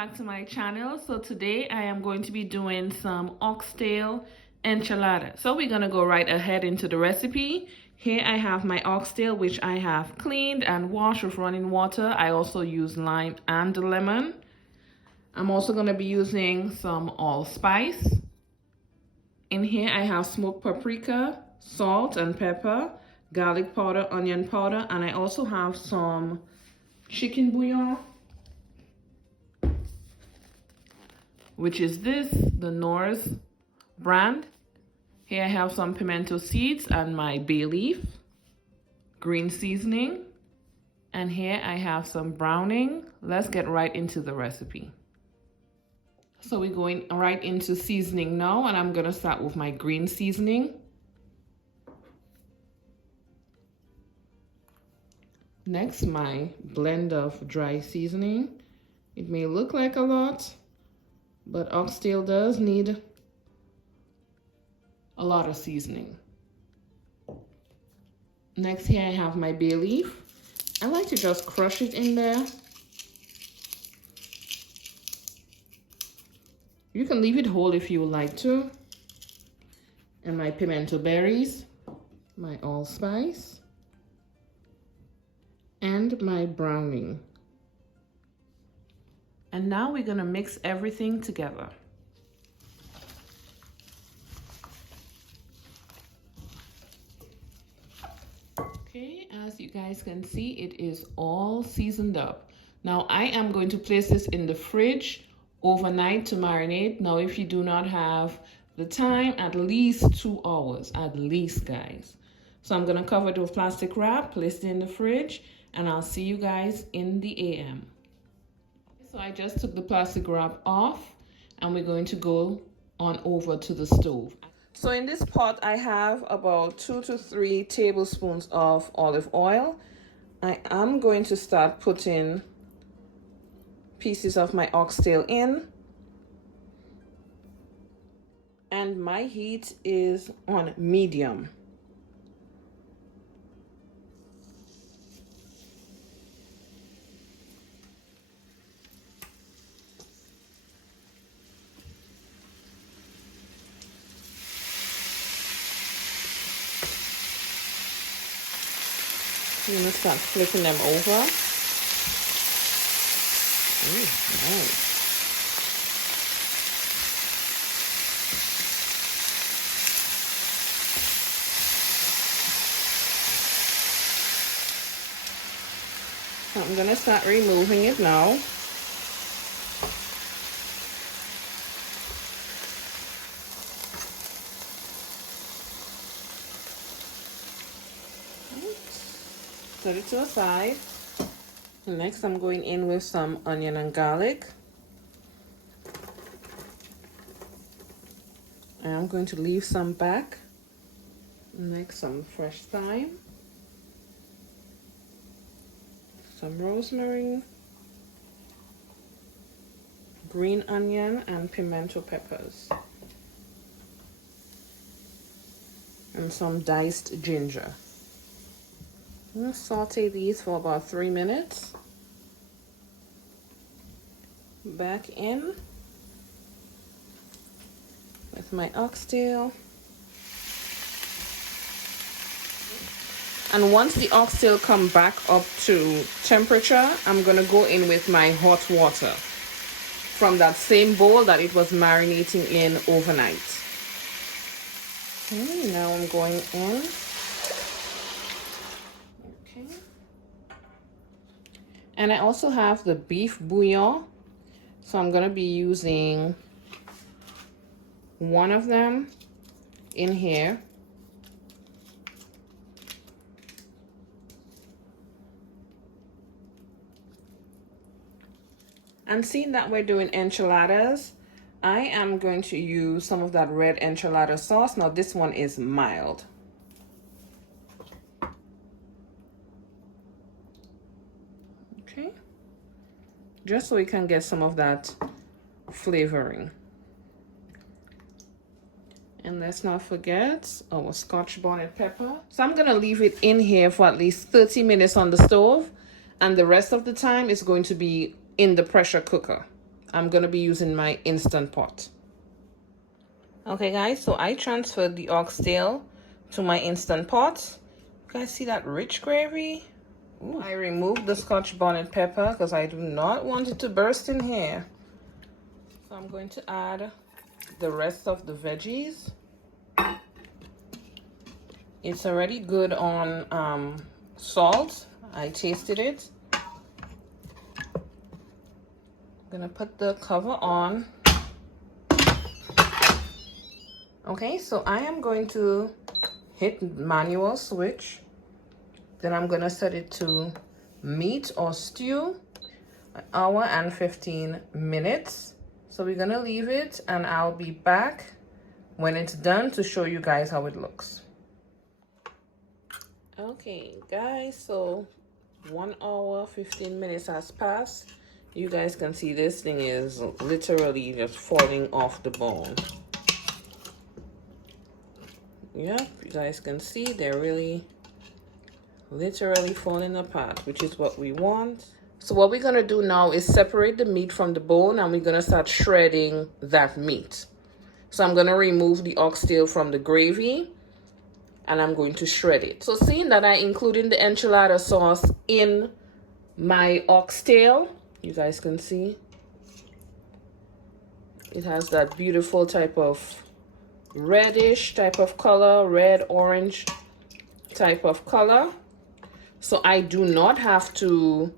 back to my channel. So today I am going to be doing some oxtail enchilada. So we're going to go right ahead into the recipe. Here I have my oxtail, which I have cleaned and washed with running water. I also use lime and lemon. I'm also going to be using some allspice. In here I have smoked paprika, salt and pepper, garlic powder, onion powder, and I also have some chicken bouillon, which is the Norse brand. Here I have some pimento seeds and my bay leaf, green seasoning, and here I have some browning. Let's get right into the recipe. So we're going right into seasoning now, and I'm gonna start with my green seasoning. Next, my blend of dry seasoning. It may look like a lot, but oxtail does need a lot of seasoning. Next, here I have my bay leaf. I like to just crush it in there. You can leave it whole if you would like to. And my pimento berries, my allspice, and my browning. And now we're gonna mix everything together. Okay, as you guys can see, it is all seasoned up. Now I am going to place this in the fridge overnight to marinate. Now if you do not have the time, at least 2 hours, at least, guys. So I'm gonna cover it with plastic wrap, place it in the fridge, and I'll see you guys in the AM. So I just took the plastic wrap off, and we're going to go on over to the stove. So in this pot, I have about 2 to 3 tablespoons of olive oil. I am going to start putting pieces of my oxtail in. And my heat is on medium. I'm going to start flipping them over. Ooh, nice. So I'm going to start removing it now. Set it to a side. And next I'm going in with some onion and garlic. And I'm going to leave some back. Next, some fresh thyme, some rosemary, green onion and pimento peppers, and some diced ginger. I'm going to saute these for about 3 minutes. Back in with my oxtail. And once the oxtail come back up to temperature, I'm going to go in with my hot water from that same bowl that it was marinating in overnight. Okay, now I'm going in. And I also have the beef bouillon, so I'm going to be using one of them in here. And seeing that we're doing enchiladas, I am going to use some of that red enchilada sauce. Now this one is mild. Okay, just so we can get some of that flavoring. And let's not forget our scotch bonnet pepper. So I'm gonna leave it in here for at least 30 minutes on the stove, and the rest of the time is going to be in the pressure cooker. I'm gonna be using my Instant Pot. Okay guys, so I transferred the oxtail to my Instant Pot. You guys see that rich gravy? Ooh. I removed the Scotch bonnet pepper because I do not want it to burst in here. So I'm going to add the rest of the veggies. It's already good on salt. I tasted it. I'm gonna put the cover on. Okay, so I am going to hit manual switch. Then I'm gonna set it to meat or stew, 1 hour and 15 minutes. So we're gonna leave it and I'll be back when it's done to show you guys how it looks. Okay guys, so 1 hour 15 minutes has passed. You guys can see this thing is literally just falling off the bone. Yeah, you guys can see they're really literally falling apart, which is what we want. So what we're gonna do now is separate the meat from the bone, and we're gonna start shredding that meat. So I'm gonna remove the oxtail from the gravy and I'm going to shred it. So seeing that I included the enchilada sauce in my oxtail, you guys can see it has that beautiful type of reddish type of color, red orange type of color. So I do not have to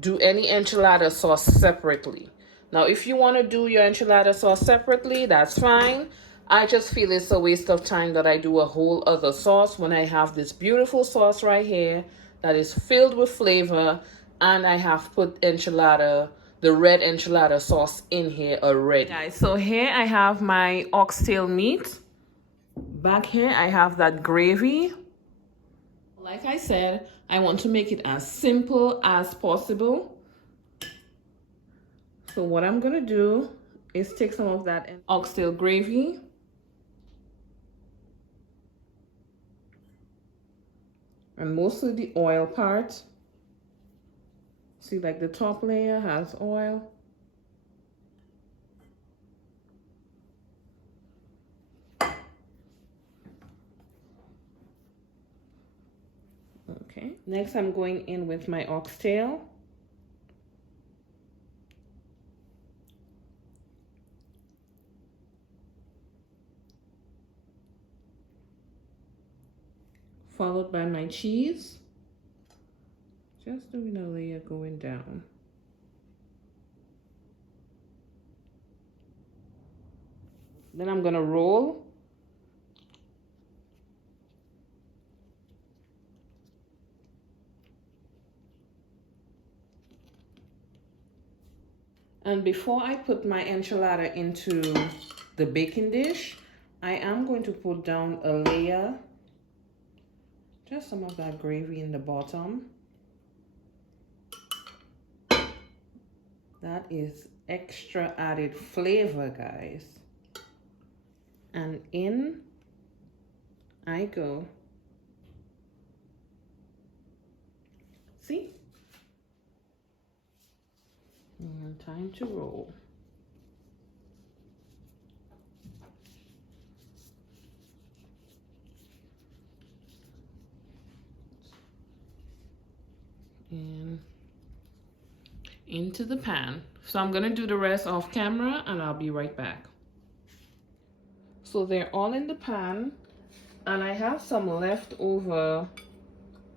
do any enchilada sauce separately. Now if you want to do your enchilada sauce separately, that's fine. I just feel it's a waste of time that I do a whole other sauce when I have this beautiful sauce right here that is filled with flavor, and I have put the red enchilada sauce in here already. Guys, so here I have my oxtail meat. Back here I have that gravy. Like I said, I want to make it as simple as possible. So what I'm gonna do is take some of that oxtail gravy and mostly the oil part. See, like the top layer has oil. Okay, next I'm going in with my oxtail. Followed by my cheese. Just doing a layer going down. Then I'm gonna roll. And before I put my enchilada into the baking dish, I am going to put down a layer, just some of that gravy in the bottom. That is extra added flavor, guys. And in I go. See? And time to roll. And into the pan. So I'm gonna do the rest off camera and I'll be right back. So they're all in the pan, and I have some leftover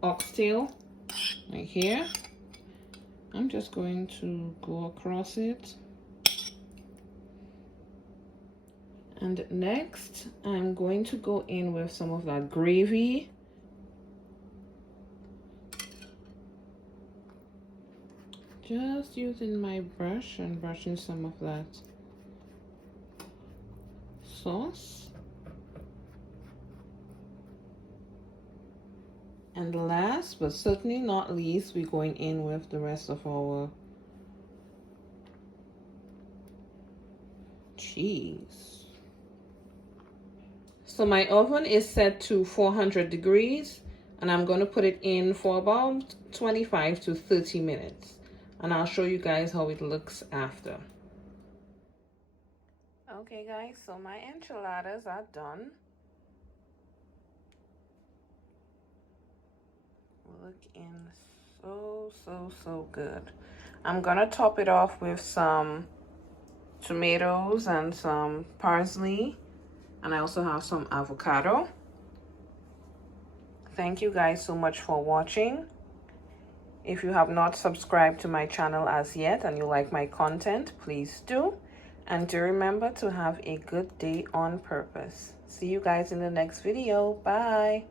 oxtail right here. I'm just going to go across it. And next, I'm going to go in with some of that gravy. Just using my brush and brushing some of that sauce. And last but certainly not least, we're going in with the rest of our cheese. So my oven is set to 400 degrees, and I'm going to put it in for about 25 to 30 minutes. And I'll show you guys how it looks after. Okay guys, so my enchiladas are done. Looking so good. I'm gonna top it off with some tomatoes and some parsley, and I also have some avocado. Thank you guys so much for watching. If you have not subscribed to my channel as yet and you like my content, please do. And do remember to have a good day on purpose. See you guys in the next video. Bye.